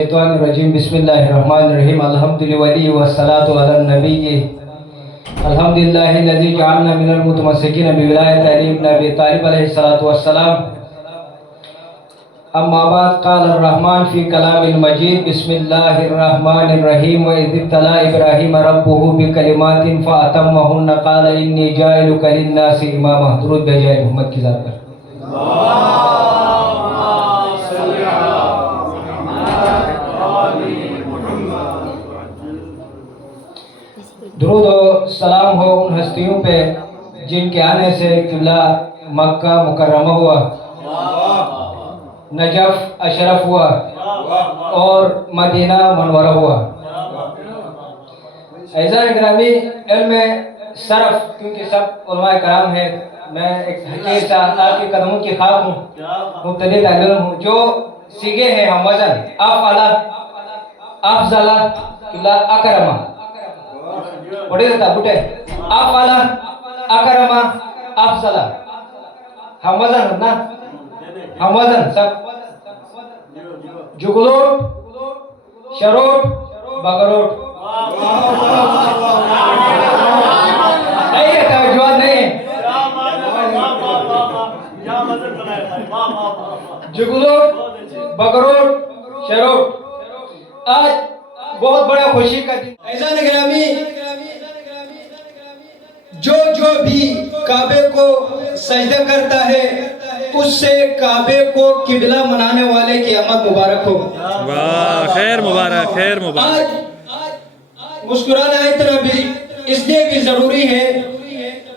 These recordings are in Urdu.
الشیطان الرجیم بسم اللہ الرحمن الرحیم الحمدللہ والصلاة علی النبی الحمدللہ الذی جعلنا من المتمسکین بولایت علی بن ابی طالب علیہ الصلاة والسلام اما بعد قال الرحمن فی کلام المجید بسم اللہ الرحمن الرحیم وَإِذِ ابْتَلَىٰ إِبْرَاهِيمَ رَبُّهُ بِكَلِمَاتٍ فَأَتَمَّهُنَّ قَالَ إِنِّي جَاعِلُكَ لِلنَّاسِ إِمَامًا درود بھیجائے محمد کی ذات پر۔ درود و سلام ہو ان ہستیوں پہ جن کے آنے سے قبلہ مکہ مکرمہ ہوا، نجف اشرف ہوا اور مدینہ منورہ ہوا۔ اعزائے گرامی، علم صرف کیونکہ سب علماء کرام ہیں، میں ایک حقیر سا آپ کے قدموں کی خواہ ہوں، مبتدی طالب علم ہوں۔ جو سیگے ہیں ہم وزن افعلا افضلا قبلہ اکرمہ بڑے رہتا بوٹے افعلا اکرمہ افضلا ہم وزن نا ہم وزن سب جگلوٹ شروٹ بگروٹ نہیں ہے توجہ نہیں ہے جگلوٹ بگروٹ شروٹ۔ آج بہت بڑا خوشی کا دن۔ اعزائے گرامی، جو بھی کعبے کو سجدہ کرتا ہے اس سے کعبے کو قبلہ منانے والے کی آمد مبارک ہو۔ واہ، خیر مبارک، خیر مبارک۔ آج مسکرانا اتنا بھی اس لیے بھی ضروری ہے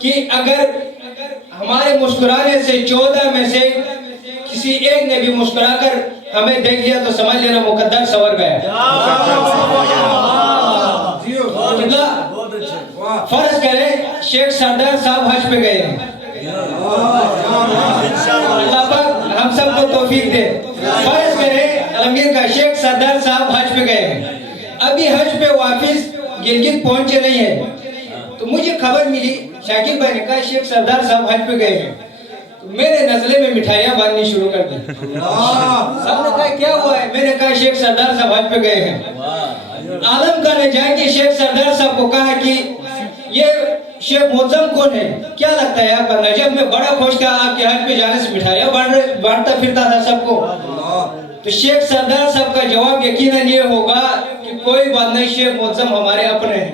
کہ اگر ہمارے مسکرانے سے 14 میں سے کسی ایک نے بھی مسکرا کر ہمیں دیکھ لیا تو سمجھ لینا مقدر سور گیا۔ فرض کریں شیخ سردار صاحب حج پہ گئے ہیں، اللہ پاک ہم سب کو توفیق دے۔ فرض کریں عالمگیر کا شیخ سردار صاحب حج پہ گئے ہیں، ابھی حج پہ واپس گلگت پہنچے نہیں ہیں، تو مجھے خبر ملی شاکر بھائی نے کہا شیخ سردار صاحب حج پہ گئے ہیں، میرے نزلے میں مٹھائیاں باندھنی شروع کر دی۔ سب نے کہا کیا ہوا ہے؟ میں نے کہا شیخ سردار صاحب حج پہ گئے ہیں۔ عالم کا نے جا کے شیخ سردار صاحب کو کہا کہ یہ شیخ معظم کون ہے؟ کیا لگتا ہے آپ کا؟ نجف میں بڑا خوش تھا، آپ کے حج پہ جانے سے مٹھائیاں بانٹتا پھرتا تھا سب کو۔ تو شیخ سردار صاحب کا جواب یقیناً یہ ہوگا کہ کوئی بات نہیں، شیخ معظم ہمارے اپنے ہیں،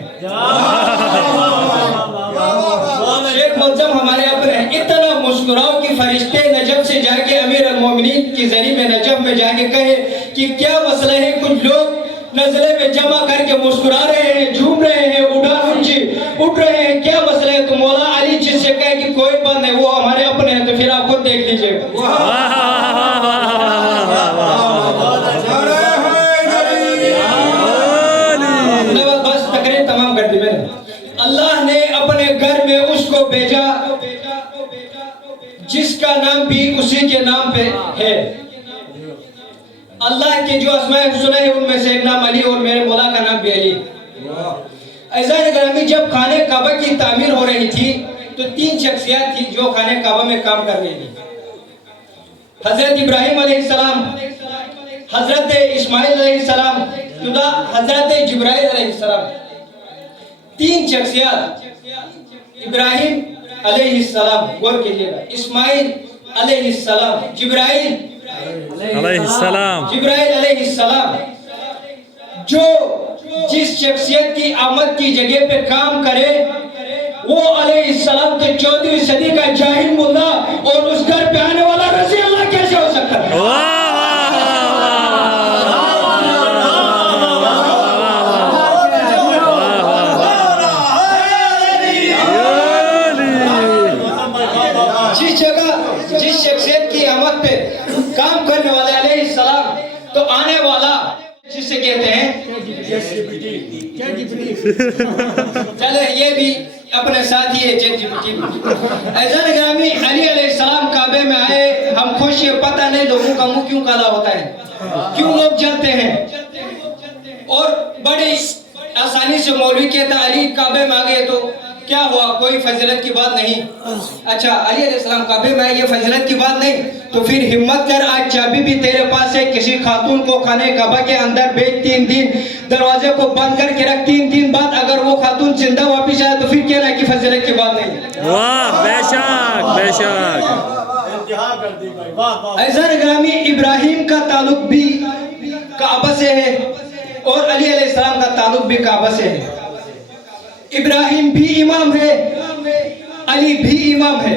شیخ معظم ہمارے اپنے ہیں۔ اتنا مسکراؤ کہ فرشتے نجف سے جا کے امیر المومنین کی ذریعے میں نجف میں جا کے کہے کہ کیا مسئلہ ہے؟ کچھ لوگ نزلے میں جمع کر کے مسکرا رہے ہیں، جھوم رہے ہیں، اٹھ رہے ہیں، کیا مسئلہ ہے؟ تو مولا علی جس سے کہے کہ کوئی بات نہیں، وہ ہمارے اپنے ہیں، تو پھر آپ خود دیکھ لیجئے۔ بس تقریر تمام کر دی میں نے۔ اللہ نے اپنے گھر میں اس کو بھیجا جس کا نام بھی اسی کے نام پہ ہے۔ اللہ کے جو اسماء الحسنی ہیں ان میں سے ایک نام علی اور میرے مولا کا نام بھی علی۔ اعزائے گرامی، جب خانہ کعبہ کی تعمیر ہو رہی تھی تو 3 شخصیات تھی جو خانہ کعبہ میں کام کر رہی تھی۔ حضرت ابراہیم علیہ السلام، حضرت اسماعیل علیہ السلام، حضرت جبرائیل علیہ السلام۔ 3 شخصیات، ابراہیم علیہ السلام، غور کیجئے گا، اسماعیل علیہ السلام، جبرائیل علیہ السلام، جبرائیل علیہ السلام، جو جس شخصیت کی آمد کی جگہ پہ کام کرے وہ علیہ السلام کے 14ویں صدی کا جاہل ملا اور اس گھر پہ آنے والا رضی اللہ کیسے ہو سکتا ہے؟ جس جگہ جس شخصیت کی آمد پہ کام کرنے والے علیہ السلام تو آنے والا جسے کہتے ہیں چلے یہ بھی اپنے ساتھ ہی ہے چیٹ جی پی ٹی۔ اعزائے گرامی، علی علیہ السلام کعبے میں آئے، ہم خوش ہیں، پتہ نہیں لوگوں کا منہ کیوں کالا ہوتا ہے، کیوں لوگ جلتے ہیں، اور بڑی آسانی سے مولوی کہتا علی کعبے میں آگئے تو کیا ہوا؟ کوئی فضیلت کی بات نہیں۔ اچھا علی علیہ السلام کعبے میں آئے، یہ فضیلت کی بات نہیں، تو پھر ہمت کر، آج چابی بھی تیرے پاس ہے، کسی خاتون کو خانہ کعبہ کے اندر بیچ، 3 دن دروازے کو بند کر کے رکھ، 3 دن بعد اگر وہ خاتون زندہ واپس آئے تو پھر کہنا کہ فضیلت کی بات نہیں۔ واہ بے شک بے شک۔ عزیزان گرامی، ابراہیم کا تعلق بھی کعبہ سے ہے اور علی علیہ السلام کا تعلق بھی کعبہ سے ہے۔ ابراہیم بھی امام ہے، علی بھی امام ہے۔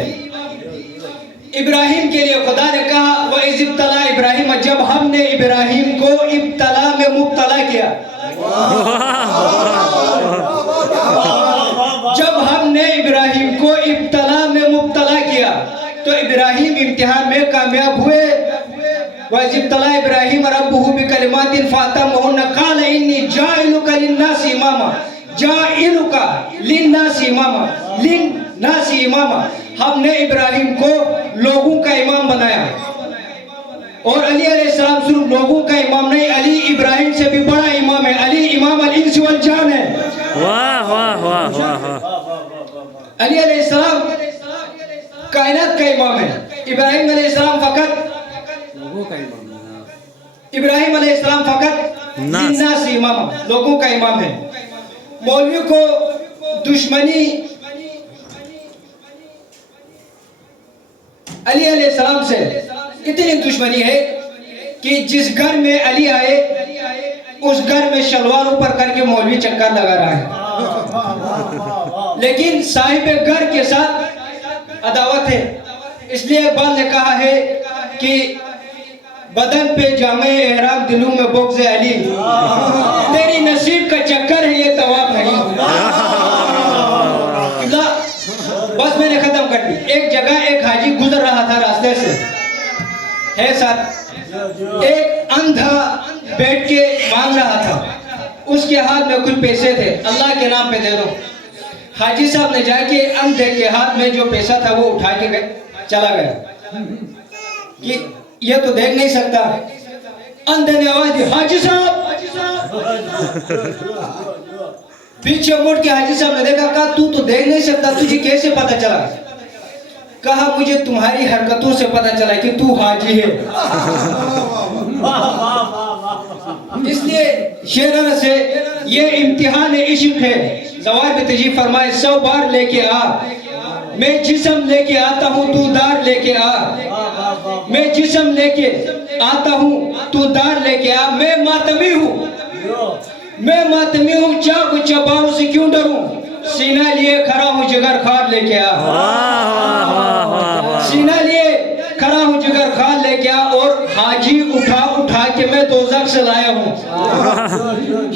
ابراہیم کے لیے خدا نے کہا وَإِذِ ابْتَلَىٰ ابراہیم، جب ہم نے ابراہیم کو ابتلا میں مبتلا کیا، جب ہم نے ابراہیم کو ابتلا میں مبتلا کیا تو ابراہیم امتحان میں کامیاب ہوئے۔ وَإِذِ ابْتَلَىٰ ابراہیم رَبُّهُ بِكَلِمَاتٍ فَأَتَمَّهُنَّ قَالَ إِنِّي جَاعِلُكَ لِلنَّاسِ إِمَامًا، جَاعِلُكَ لِلنَّاسِ إِمَامًا، لِلنَّاسِ إِمَامًا، ہم نے ابراہیم کو لوگوں کا امام بنایا۔ اور علی علیہ السلام صرف لوگوں کا امام نہیں، علی ابراہیم سے بھی بڑا امام ہے، علی امام الانس والجان ہے۔ واہ واہ واہ واہ۔ علی علیہ السلام کائنات کا امام ہے، ابراہیم علیہ السلام فقط ابراہیم علیہ السلام فقط للناس امام، لوگوں کا امام ہے۔ مولوی کو دشمنی علی علیہ السلام سے اتنی دشمنی ہے کہ جس گھر میں علی آئے اس گھر میں شلوار اوپر کر کے مولوی چکر لگا رہا ہے، لیکن صاحب گھر کے ساتھ عداوت ہے۔ اس لیے اقبال نے کہا ہے کہ بدن پہ جامع احرام، دلوں میں بغض علی، تیری نصیب کا چکر ہے یہ طواف نہیں۔ بس میں نے ختم کر دی۔ ایک جگہ ایک حاجی گزر رہا تھا راستے سے، ہے ساتھ ایک اندھا بیٹھ کے مانگ رہا تھا، اس کے ہاتھ میں کچھ پیسے تھے، اللہ کے نام پہ دے دو۔ حاجی صاحب نے جا کے اندھے کے ہاتھ میں جو پیسہ تھا وہ اٹھا کے چلا گیا کہ یہ تو دیکھ نہیں سکتا۔ اندھے نے آواز دی حاجی صاحب، پیچھے مڑ کے حاجی صاحب نے دیکھا، کہا تو دیکھ نہیں سکتا، تجھے کیسے پتا چلا؟ کہا مجھے تمہاری حرکتوں سے پتا چلا کہ تو حاجی ہے۔ اس لیے شیرانہ سے یہ امتحان عشق ہے۔ زوال میں تجیب فرمائے 100 بار لے کے آ، میں جسم لے کے آتا ہوں تو دار لے کے آ، میں جسم لے کے آتا ہوں تو دار لے کے آ، میں ماتمی ہوں، میں ماتمی ہوں، چاک و چباؤں سے کیوں ڈروں، سینہ لیے کھڑا ہوں جگر خار لے کے آ، سینہ لیے کھڑا ہوں جگر خار لے کے آ، اور حاجی اٹھا اٹھا کے میں دوزخ سے لایا ہوں،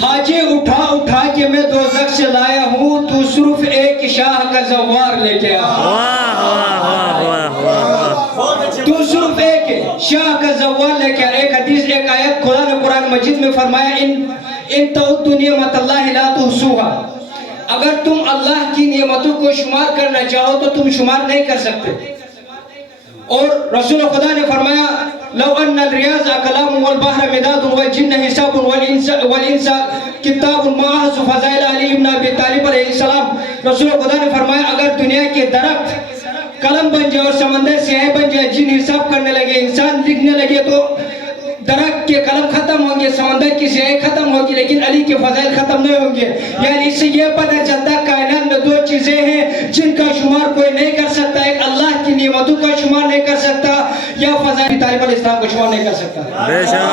حاجی اٹھا اٹھا کے میں دوزخ سے لایا ہوں، تو صرف ایک شاہ کا زوار لے کے آ، تو صرف ایک شاہ کا زوار لے کے آ۔ ایک حدیث، ایک آیت خدا نے قرآن مجید میں فرمایا ان تعدوا نعمت اللہ لا تحصوها، اگر تم اللہ کی نعمتوں کو شمار کرنا چاہو تو تم شمار نہیں کر سکتے۔ اور رسول خدا نے فرمایا لو ان الریاض کلام والبحر مداد والجن حساب والانس کتاب ما احصوا فضائل علی ابن ابی طالب علیہ السلام، رسول خدا نے فرمایا اگر دنیا کے درخت قلم بن جائے اور سمندر سیاہ بن جائے، جن حساب کرنے لگے، انسان لکھنے لگے، تو درخت کے قلم ختم ہوں گے، سمندر کی سیاہی ختم ہوگی، لیکن علی کے فضائل ختم نہیں ہوں گے۔ یعنی اس سے یہ پتہ چلتا کائنات میں 2 چیزیں ہیں جن کا شمار کوئی نہیں کر سکتا، ایک اللہ کی نعمتوں کا شمار نہیں کر سکتا، یا فضائل طالب علیہ السلام کا شمار نہیں کر سکتا۔ بے شک۔